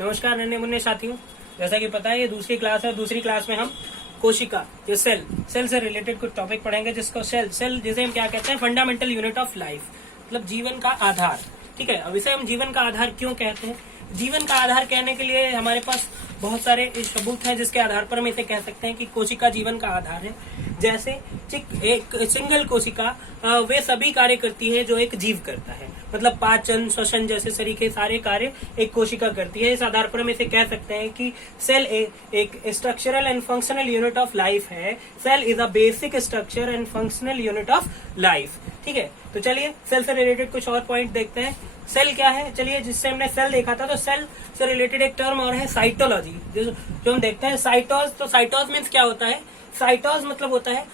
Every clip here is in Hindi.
नमस्कार नन्हे मुन्ने साथियों, जैसा कि पता है ये दूसरी क्लास है। दूसरी क्लास में हम कोशिका या सेल से रिलेटेड कुछ टॉपिक पढ़ेंगे, जिसको सेल जिसे हम क्या कहते हैं, फंडामेंटल यूनिट ऑफ लाइफ, मतलब जीवन का आधार। ठीक है, अब इसे हम जीवन का आधार क्यों कहते हैं? जीवन का आधार कहने के लिए हमारे पास बहुत सारे सबूत हैं, जिसके आधार पर हम इसे कह सकते हैं कि कोशिका जीवन का आधार है। जैसे एक सिंगल कोशिका वे सभी कार्य करती है जो एक जीव करता है, मतलब पाचन, श्वसन जैसे शरीर के सारे कार्य एक कोशिका करती है। इस आधार पर हम इसे कह सकते हैं कि सेल एक structural and functional unit of life है। Cell is a basic structure and functional unit of life. ठीक है, तो चलिए सेल से रिलेटेड कुछ और पॉइंट देखते हैं। सेल क्या है? चलिए, जिससे हमने सेल देखा था, तो सेल से रिलेटेड एक टर्म और है साइटोलॉजी, जो हम देखते हैं साइटोज। तो साइटोज मीन्स क्या होता है? साइटोज मतलब होता है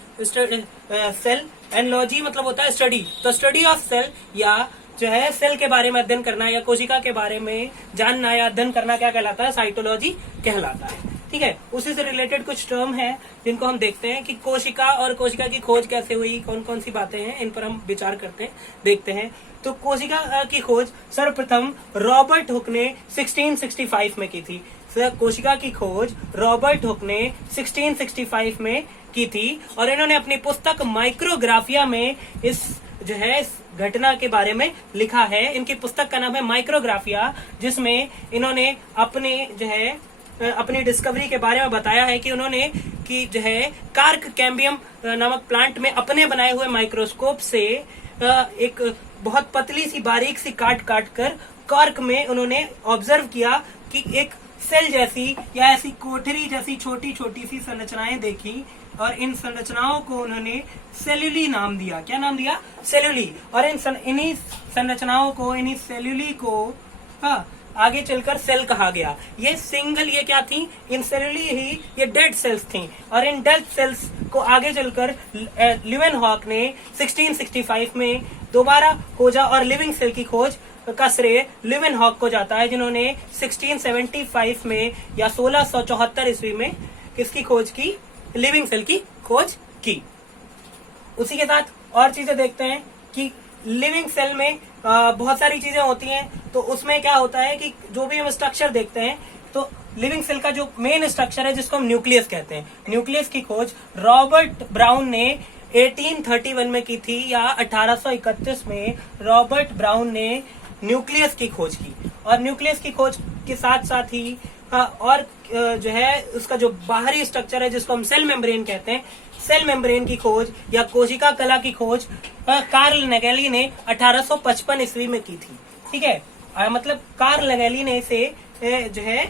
सेल, एंड लॉजी मतलब होता है स्टडी। तो स्टडी ऑफ सेल या जो है सेल के बारे में अध्ययन करना या कोशिका के बारे में जानना या अध्ययन करना क्या कहलाता है? साइटोलॉजी कहलाता है। ठीक है, उसी से रिलेटेड कुछ टर्म है जिनको हम देखते हैं कि कोशिका और कोशिका की खोज कैसे हुई, कौन कौन सी बातें हैं, इन पर हम विचार करते हैं, देखते हैं। तो कोशिका की खोज सर्वप्रथम रॉबर्ट हुक ने 1665 में की थी। कोशिका की खोज रॉबर्ट हुक ने 1665 में की थी, और इन्होंने अपनी पुस्तक माइक्रोग्राफिया में इस जो है इस घटना के बारे में लिखा है। इनकी पुस्तक का नाम है माइक्रोग्राफिया, जिसमें इन्होंने अपने जो है अपनी डिस्कवरी के बारे में बताया है कि उन्होंने कि जो है कार्क कैम्बियम नामक प्लांट में अपने बनाए हुए माइक्रोस्कोप से एक बहुत पतली सी बारीक सी काट कर कार्क में उन्होंने ऑब्जर्व किया कि एक सेल जैसी या ऐसी कोठरी जैसी छोटी छोटी सी संरचनाएं देखी, और इन संरचनाओं को उन्होंने सेल्यूली नाम दिया। क्या नाम दिया? सेल्यूली। और इन्हीं संरचनाओं को, इन्हीं सेल्यूली को आगे चलकर सेल कहा गया। ये क्या थी? इन सेल्यूली ही ये डेड सेल्स थी, और इन डेड सेल्स को आगे चलकर ल्यूवेनहॉक ने 1665 में दोबारा खोजा, और लिविंग सेल की खोज का श्रेय ल्यूवेनहॉक को जाता है, जिन्होंने 1675 में या 1674 ईस्वी में किसकी खोज की? लिविंग सेल की खोज की। उसी के साथ और चीजें देखते हैं कि लिविंग सेल में बहुत सारी चीजें होती हैं। तो उसमें क्या होता है कि जो भी हम स्ट्रक्चर देखते हैं, तो लिविंग सेल का जो मेन स्ट्रक्चर है, जिसको हम न्यूक्लियस कहते हैं, न्यूक्लियस की खोज रॉबर्ट ब्राउन ने 1831 में की थी, या 1831 में रॉबर्ट ब्राउन ने न्यूक्लियस की खोज की। और न्यूक्लियस की खोज के साथ साथ ही और जो है उसका जो बाहरी स्ट्रक्चर है, जिसको हम सेल मेम्ब्रेन कहते हैं, सेल मेम्ब्रेन की खोज या कोशिका कला की खोज कार्ल नेगेली ने 1855 ईस्वी में की थी। ठीक है, मतलब कार्ल नेगेली ने इसे जो है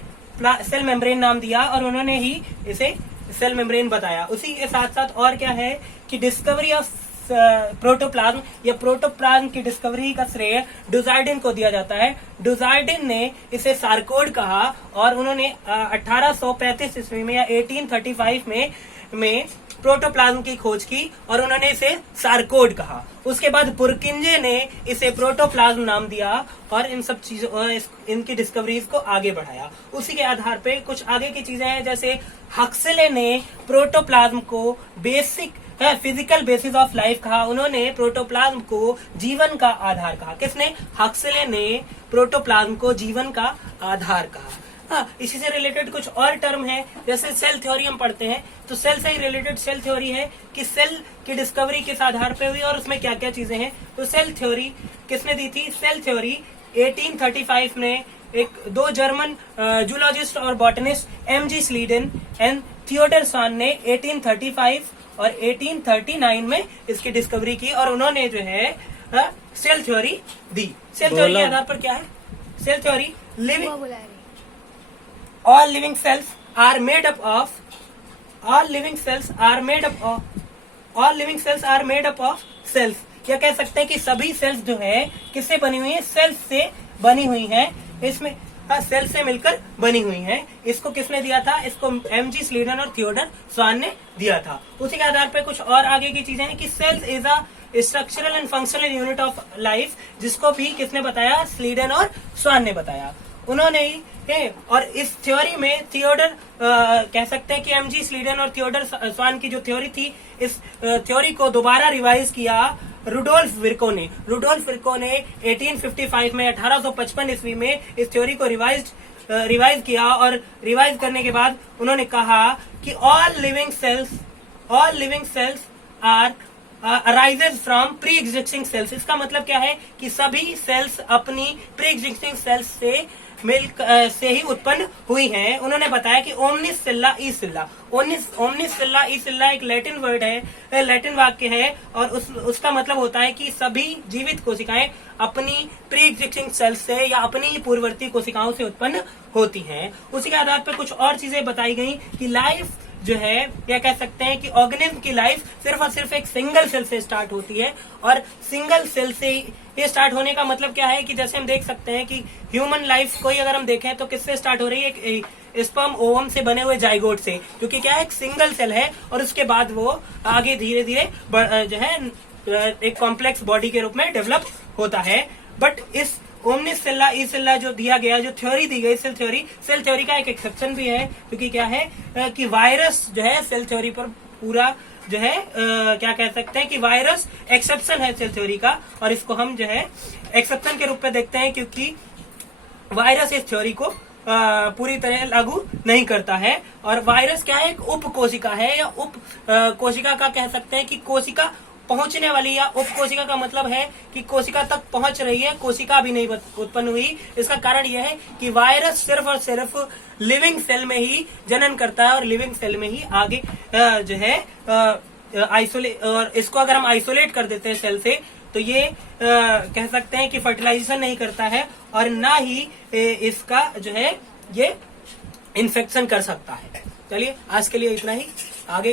सेल मेम्ब्रेन नाम दिया, और उन्होंने ही इसे सेल मेम्ब्रेन बताया। उसी के साथ साथ और क्या है कि डिस्कवरी ऑफ प्रोटोप्लाज्म या प्रोटोप्लाज्म की डिस्कवरी का श्रेय डुजार्डिन को दिया जाता है। डुजार्डिन ने इसे सार्कोड कहा, और उन्होंने 1835 ईस्वी में या 1835 में प्रोटोप्लाज्म की खोज की, और उन्होंने इसे सार्कोड कहा। उसके बाद पुरकिंजे ने इसे प्रोटोप्लाज्म नाम दिया, और इन सब चीजों इनकी डिस्कवरीज को आगे बढ़ाया। उसी के आधार पे कुछ आगे की चीजें हैं, जैसे हक्सले ने प्रोटोप्लाज्म को basic physical basis of life कहा। उन्होंने प्रोटोप्लाज्म को जीवन का आधार कहा। किसने? हक्सले ने प्रोटोप्लाज्म को जीवन का आधार कहा। इसी से रिलेटेड कुछ और टर्म है, जैसे सेल थ्योरी हम पढ़ते हैं, तो सेल से ही रिलेटेड सेल थ्योरी है कि सेल की डिस्कवरी किस आधार पे हुई और उसमें क्या क्या चीजें हैं। तो सेल थ्योरी किसने दी थी? सेल थ्योरी 1835 में दो जर्मन जूलॉजिस्ट और बॉटनिस्ट एम.जी. स्लीडन एंड थियोडर स्वान ने 1835 और 1839 में इसकी डिस्कवरी की, और उन्होंने जो है सेल थ्योरी दी। सेल थ्योरी के आधार पर क्या है? Cell theory all living cells are made up of cells। क्या कह सकते हैं कि सभी सेल्स जो है किससे बनी हुई है? सेल्स से बनी हुई है। इसमें सेल से मिलकर बनी हुई है। इसको किसने दिया था? इसको एम.जी. स्लीडन और थियोडर स्वान ने दिया था। उसी के आधार पर कुछ और आगे की चीजें हैं कि cells is a structural and functional unit of life, जिसको भी किसने बताया? स्लीडन और स्वान ने बताया। उन्होंने ही और इस थ्योरी में थियोडर कह सकते हैं कि एम.जी. स्लीडन और थियोडर स्वान की जो थ्योरी थी, इस थ्योरी को दोबारा रिवाइज किया रुडोल्फ विर्को ने 1855 में 1855 ईस्वी में इस थ्योरी को रिवाइज रिवाइज किया, और रिवाइज करने के बाद उन्होंने कहा कि all living cells are arises from pre existing cells. इसका मतलब क्या है कि सभी सेल्स अपनी प्री एग्जिस्टिंग सेल्स से से ही उत्पन्न हुई हैं। उन्होंने बताया कि ओमनिस सिल्ला ई सिल्ला, ओमनिस सिल्ला ई सिल्ला एक लैटिन वर्ड है, लैटिन वाक्य है, और उसका मतलब होता है कि सभी जीवित कोशिकाएं अपनी प्री एग्जिस्टिंग सेल्स से या अपनी पूर्ववर्ती कोशिकाओं से उत्पन्न होती हैं। उसी के आधार पर कुछ और चीजें बताई गई कि लाइफ जो है, या कह सकते हैं कि ऑर्गेनिज्म की लाइफ सिर्फ और सिर्फ एक सिंगल सेल से स्टार्ट होती है, और सिंगल सेल से ये स्टार्ट होने का मतलब क्या है कि जैसे हम देख सकते हैं कि ह्यूमन लाइफ को ही अगर हम देखें तो किससे स्टार्ट हो रही है, एक स्पर्म ओवम से बने हुए जाइगोट से, क्योंकि क्या है एक सिंगल सेल है, और उसके बाद वो आगे धीरे धीरे जो है एक कॉम्प्लेक्स बॉडी के रूप में डेवलप होता है। बट इस ओमनिस सिल्ला ई सिल्ला जो दिया गया, जो थ्योरी दी गई सेल थ्योरी का एक एक्सेप्शन भी है, क्योंकि क्या है कि वायरस जो है सेल थ्योरी पर पूरा जो है क्या कह सकते हैं कि वायरस एक्सेप्शन है सेल थ्योरी का, और इसको हम जो है एक्सेप्शन के रूप में देखते हैं, क्योंकि वायरस इस थ्योरी को पूरी तरह लागू नहीं करता है। और वायरस क्या है, एक उप कोशिका है, या उप कोशिका का कह सकते हैं कि कोशिका पहुंचने वाली, या उप कोशिका का मतलब है कि कोशिका तक पहुंच रही है, कोशिका भी नहीं उत्पन्न हुई। इसका कारण यह है कि वायरस सिर्फ और सिर्फ लिविंग सेल में ही जनन करता है, और लिविंग सेल में ही आगे जो है आइसोलेट, और इसको अगर हम आइसोलेट कर देते हैं सेल से, तो ये कह सकते हैं कि फर्टिलाइजेशन नहीं करता है, और ना ही इसका जो है ये इन्फेक्शन कर सकता है। चलिए आज के लिए इतना ही, आगे